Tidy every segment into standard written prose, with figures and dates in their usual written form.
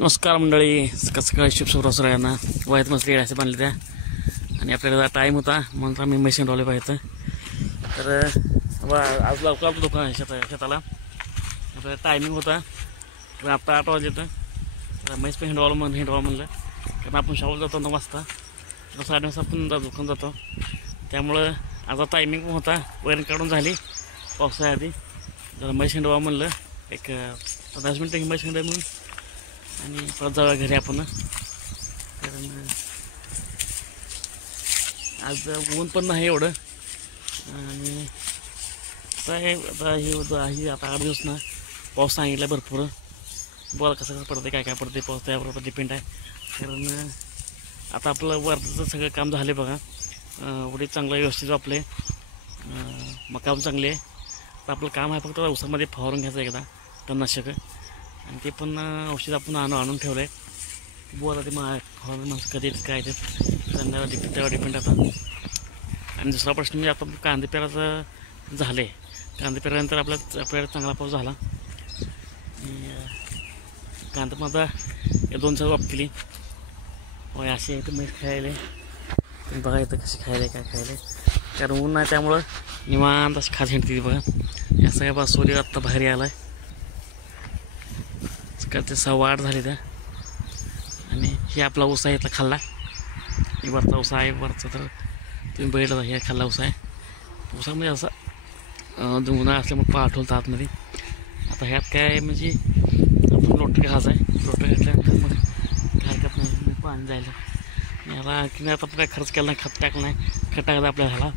नमस्कार मंडळी, सकाळी शुभ सगळ्यांना. वाईत मस्त असे बांधले त्या आणि आपल्याला टाईम होता म्हणून आम्ही मशीन लावले पाहिजे. तर आज लवकर दुकान आहे शेताला आपल्याला टायमिंग होता. तर आता 8 वाजता तर म्हैस पण हिंडवावं म्हणलं, कारण आपण शाळेत जातो 9 वाजता, 9:30 वाजता आपण दुकान जातो. त्यामुळं आता टायमिंग पण होता, वैरण काढून झाली पावसाळ्याआधी. जरा म्हैस हिंडवा म्हणलं, एक 10 मिनटं ही म्हैस हिंडवा म्हणून आणि परत जाऊया घरी आपण. कारण आज ऊन पण नाही एवढं आणि आता ही आता 8 दिवस ना पाऊस सांगितला भरपूर. बरं कसं पडते काय पडते पाऊस त्याबरोबर डिपेंड आहे. कारण आता आपलं वरचं सगळं काम झाले बघा, एवढे चांगलं व्यवस्थित आपले मकाम चांगले आहे. तर आपलं काम आहे फक्त ऊसामध्ये फवारून घ्यायचं एकदा तणनाशक, आणि ते पण औषध आपण आणून ठेवलं आहे. बोला ते फवारून माणसं कधी काय ते त्यांना त्यावर डिपेंड आता. आणि दुसरा प्रश्न म्हणजे आता कांदे पेराचं झालं आहे. कांदे पेरानंतर आपल्याला चांगला पाऊस झाला. कांदा माझा या 2 दिवसात वाप केली. होय असे आहे तर म्हैस खायला बघा इथं कशी खायला काय खायला. कारण ऊन नाही त्यामुळं निवांत अशी खास हिंडते बघा. या सगळ्या बाजूला आत्ता बाहेर आला आहे. सकाळचे 8:15 झाले त्या. आणि हे आपला ऊस आहे इथला खाल्ला, हे वरचा ऊस आहे. वरचा तर तुम्ही बघितला, हे खाल्ला ऊस आहे. ऊसामध्ये असा उन्हाळा असल्यामुळे पाठवलं आतमध्ये. आता ह्यात काय म्हणजे आपण रोटर घालायचं आहे. रोटर घातल्यानंतर मग काय हरकत नाही, पाणी जायला. ह्याला की आता काय खर्च केला नाही, खत टाकलं नाही, खत टाकायचं आपल्याला ह्याला.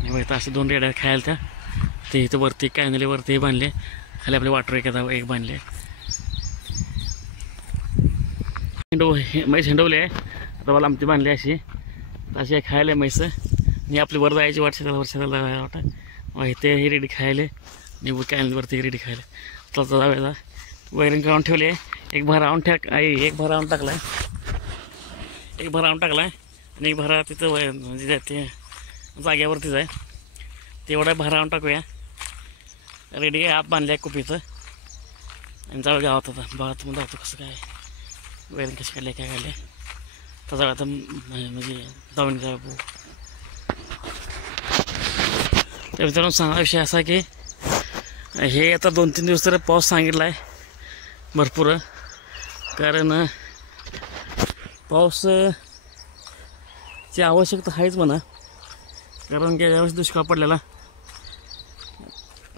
आणि इथं असे 2 रेड्या खायला त्या. ते इथं वरती कॅनलीवरती बांधले, खाली आपले वाटर एक बांधले. म्हैस हिंडवली आहे आता, मला आमची बांधली अशी खायला म्हैस. आणि आपली वर जायची वर्षाला वाटत इथे ही रेडी खायला, आणि कॅनलवरती रेडी खायला. तर जाऊया, वैरण काढून ठेवले. एक भरा आणून एक भरा आणून टाकला आहे, एक भरा आणून टाकला आहे. आणि एक भरा तिथं म्हणजे ते जाग्यावरतीच आहे. तेवढा भरा आणून टाकूया. रेडी आत बांधले आहे कुपीचं. आणि जाऊ गावात आता बघा तुम्ही जातो कसं काय वैरण कशी काढले काय काढले. तर जाऊ आता म्हणजे जाऊन जा. त्या मित्रांनो सांगा विषय असा की हे आता 2-3 दिवस तर पाऊस सांगितला आहे भरपूर. कारण पाऊसची आवश्यकता आहेच म्हणा. कारण गेल्या वर्षी दुष्काळ पडलेला,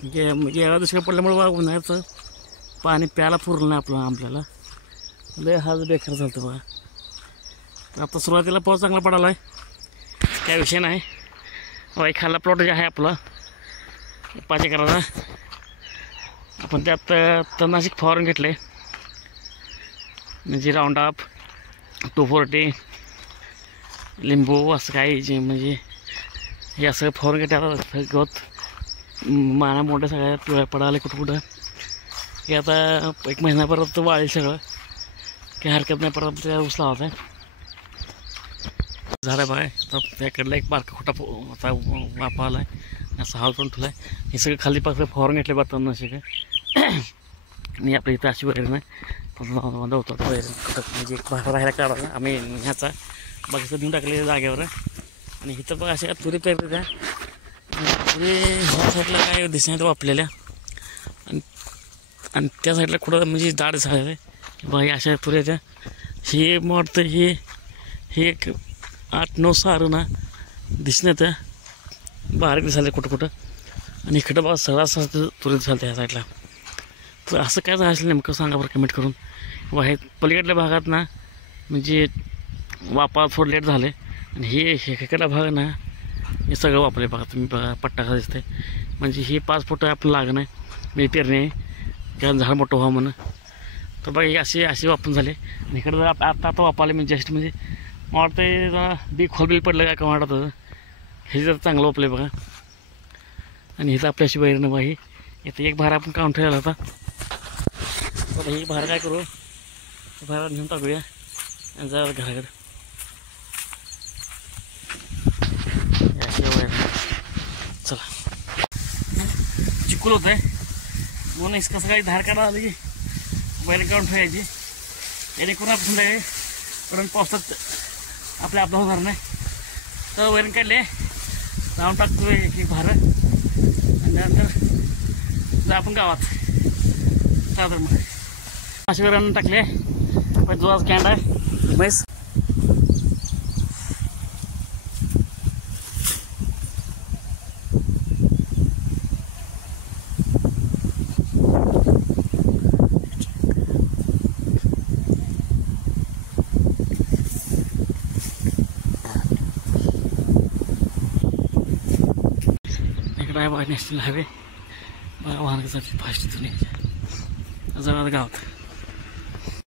गेल्या दुष्काळ पडल्यामुळे उन्हाळ्याचं पाणी प्यायला पुरलं नाही आपल्याला. लय हाच बेकार झालं बघा. आता सुरुवातीला पाऊस चांगला पडाला आहे, काय विषय नाही. एक खाल्ला प्लॉट जे आहे आपला 5 एकराचा, आपण त्यात तणनाशक फवारून घेतले. म्हणजे राऊंडअप 240 लिंबू असं काही जे म्हणजे हे असं फवारून घेतले. आता गवत माना मोठ्या सगळ्या पिवळ्या पडाले कुठं. हे आता 1 महिन्यापर्यंत वाळेल सगळं, काही हरकत नाही. परत त्या ऊस लावायचा आहे. झालं बघा. आता त्याकडला एक बारका खोटा आता वापा आला आहे, असं हाल पण ठेवला आहे. हे सगळं खाली पासून फवारून घेतले बघतात नसे काय. आणि आपल्या इथं अशी वैरण आहे होतं वैरण म्हणजे एक भाग राहायला काढायला आम्ही ह्याचा बाकीचं देऊन टाकले जागेवर. आणि इथं बघा अशा तुरी पेरते त्या. तुरी ह्या साईडला काय दिसण्यात वापरलेल्या, आणि त्या साईडला कुठं म्हणजे दाट झालेलं आहे बघा. हे अशा तुऱ्या त्या. हे वाटतं हे एक 8-9 सारं ना दिसण्यात त्या बारीक दिसायला कुठं. आणि इकडं बघा सगळा तुरी दिसायला ह्या साईडला. तर असं काय झालं असेल नेमकं सांगा बरं कमेंट करून. हे पलीकडल्या भागात ना म्हणजे वापा थोडं लेट झाले. आणि हे इकडला भाग ना हे सगळं वापरले बघा तुम्ही. बघा पट्टा कसा दिसतंय, म्हणजे हे 5 फूट आपलं लागणं आहे मी पेरणी आहे, कारण झाड मोठं व्हावं म्हणून. तर बघा हे असे वापरून झाले. आणि इकडं आता वापरले म्हणजे जस्ट म्हणजे मला वाटतं जरा बी खोलबिल पडलं काय वाटत होतं. हे जर चांगलं वापरलं बघा. आणि इथं आपल्याशी वैरण बघा. ही इथं एक भार आपण काढून ठेवला होता. बघा ही भार काय करू, भार घेऊन टाकूया आणि जरा घराकडे. अशी वैरण चला चिकूल होत आहे म्हणून कसं काही धार काढा आली की वैरण काढून ठेवायची. जेणेकरून आपण संध्याकाळी कारण पावसात आपल्या अपघात होणार नाही. तर वैरण काढले लावून टाकतो एक भारं आणि त्यानंतर जा आपण गावात चालतं. मग अशी वैरण टाकले पण जो आज कॅन्ड आहे म्हैस नॅशनल हायवे बघा वाहन कसं फास्ट इथून जाऊ गावात.